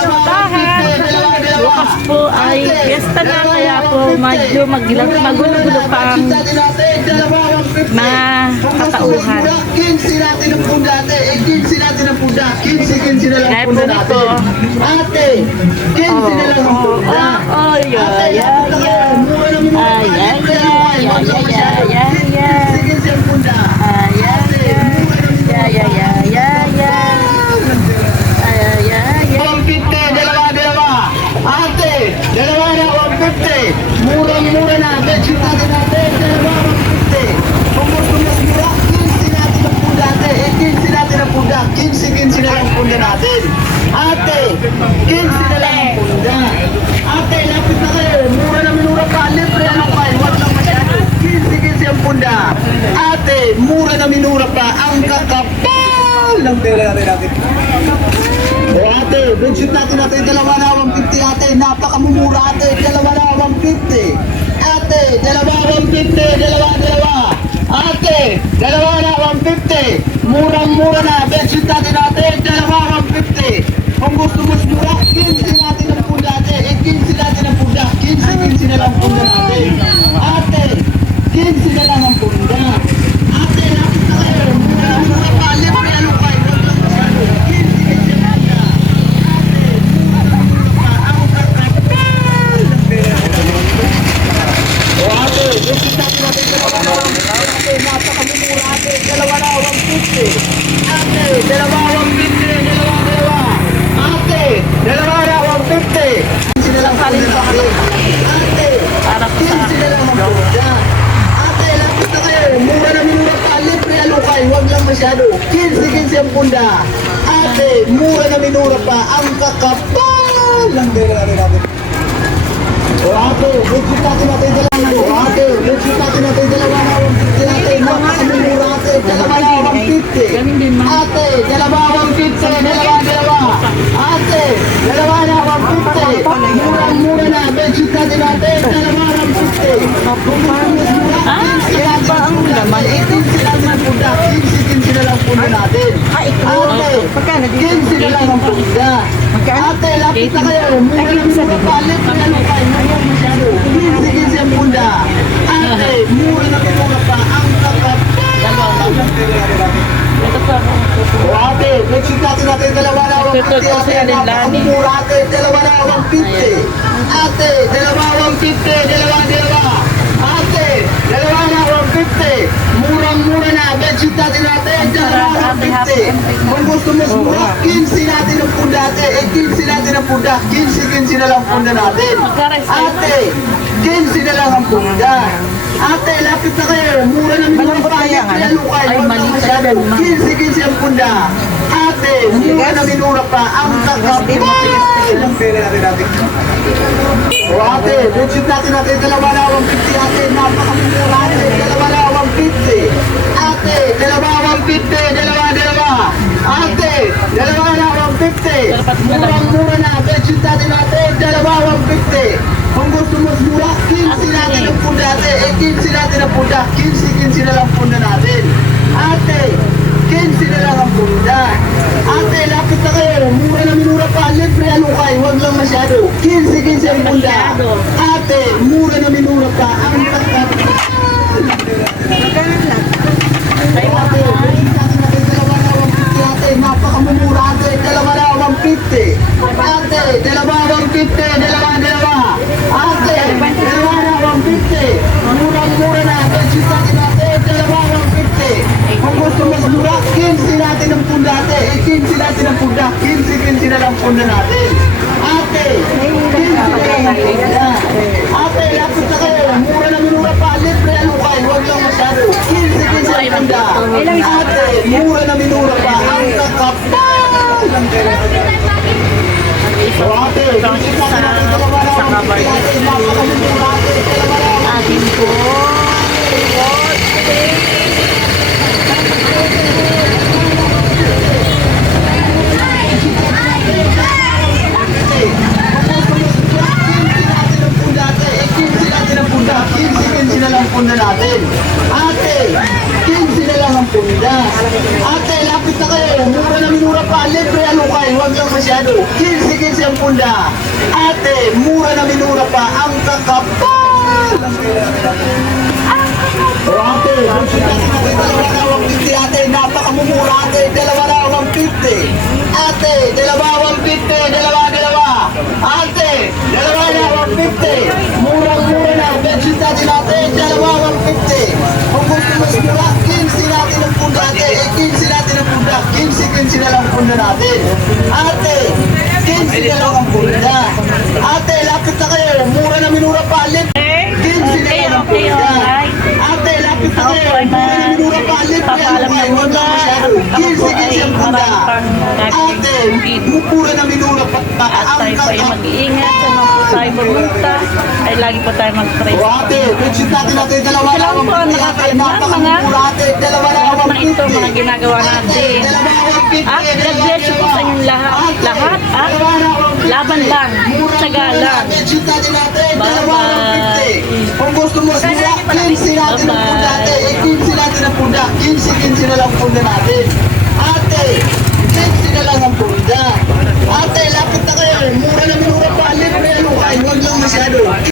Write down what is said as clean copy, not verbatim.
pinuntahan. Bukas po ay fiesta na, kaya po medyo magulo-gulo pa ang mga katauhan. Kaya po nito, murang-mura na, bensin natin natin, dalawa 150. Kung gusto mas mura, 15 natin ang punda natin, 15 natin ang punda, 15 na lang ang punda natin. Ate, 15 na lang ang punda. Ate, lapit na kayo, mura na minura pa, libre ano kayo, wag lang masyado, 15 ang punda. Ate, mura na minura pa, ang kakapal ng pera natin. O ate, bensin natin dalawa na 150 ate, napakamumura ate, dalawa na 150. Ate, dalawa 150, dalawa. Ate, dalawa na 150. Murang-mura na, bensin natin ate, dalawa 150. Kung gusto mas mura, 15 natin ang punda ate, 15 natin ang punda, 15 na lang ang punda natin. Ate, 15 na lang ang punda. Ate, lapit na kayo, mura pa, libre ano kayo, wag lang masyado, 15 na lang. O ate, bensin natin dalawa na 150, napakamumura ate, dalawa na 150. Ate, dalawa 150, dalawa. Ate, dalawa na 150. 15 na lang palit pa kami. Ate, 15 na lang ang punda. Ate, lapit na kayo, mura na minura pa, libre alukay, wag lang masyado, 15 ang punda. Ate, mura na minura pa, ang kakapal lang natin. O ate, bensin natin dalawa na. O ate, bensin natin dalawa na 150 natin. Napakamumura ate, dalawa na 150. Ate, dalawa 150, dalawa. Ate, dalawa na 150. Murang-mura na, bensin natin dalawa 150. Kung gusto mo mura, 15 natin ang laman. 15 natin ang punda, 15 na lang punda natin. Ate, 15 na lang ang punda. Ate, lapit na kayo, mura pa, libre ano kayo. Masyado, 15 ang punda. Ate, mura na pinura pa, ang kakapal. O ate, bensin natin dalawa na 150 ate, napakamura ate, dalawa na 150. Ate, dalawa 150, dalawa. Ate, dalawa na 150. Murang-mura na, bensin natin dalawa 150. Kung gusto mas mura, 15 natin ang punda ate, 15 natin ang punda, 15 na lang punda natin. Ate, 15 na lang ang punda. Ate, lapit na kayo, mura na minura pa, libre alukay, wag lang masyado, 15 ang punda. Ate, mura na minura pa, ang kakapal ng pera natin. O ate, bensin natin dalawa na 150 ate, napakamura ate, dalawa na 150. Ate, dalawa 150, dalawa. Ate, dalawa na 150. Murang-mura na, bensin natin dalawa 150. Kung gusto mas mura, 15 natin ang punda ate, 15 natin ang punda, 15 na lang punda natin. Ate, 15 na lang ang punda. Ate, lapit na kayo, mura na minura pa, libre alukay, wag lang masyado, 15 ang punda. Ate, mura na minura pa, ang kakapal. Ate, dalawa na 150 ate, napakamumura ate, dalawa na 150. Ate, dalawa 150, dalawa. Ate, dalawa na 150. Murang-mura na, bensin natin ate, dalawa 150. Kung gusto mas mura, 15 natin ang punda ate, 15 natin ang punda, 15 na lang punda natin. Ate, 15 na lang ang punda. Ate, lapit na kayo, mura na minura pa, libre alukay, wag lang masyado, 15 ang punda. Ate, mura na minura pa, ang kakapal ng pera. So ate, bensin natin dalawa na 150 ate, napakamumura ate, dalawa na 150. Punda natin. Ate, 15 na lang ang punda. Ate, lapit na kayo. Mura na minura pa. Libre alukay. Huwag lang masyado. 15 ang punda. Ate, mura na minura pa ang kakapal. O ate, kung sinabi natin dalawa na 150 ate, napakamumura ate, dalawa na 150. Ate, dalawa 150, dalawa. Ate, dalawa na 150. Murang-mura na, bensin natin natin, dalawa 150. Kung gusto mas mura, 15 natin ang punda ate, 15 natin ang punda, 15 na lang ang punda natin. Ate, 15 na lang ang punda. Ate, lapit na kayo, mura na minura pa, lift. 15 na lang ang punda. Ate, lapit na kayo, mura na minura pa, lift. Papaalam na muna. Ako po ay marami pang Ate, mura na minura pa, at tayo po ay mag-iingat sa mga po tayo pumunta ay lagi po tayo mag-pray. O ate, bensin natin natin, dalawa na Salamat po ang nakakailan mga ate, dalawa na lahat na ito mga ginagawa natin. At God bless you po sa inyong lahat. Lahat at laban lang. Tsaga lang. Bye-bye. Kung gusto mo, sila, 15 natin ang punda ate, 15 natin ang punda, 15 na lang punda natin. Ate, 15 na lang ang punda. Ate, lapit na kayo, mura na mura pa, libre, ano, ay, huwag lang masyado.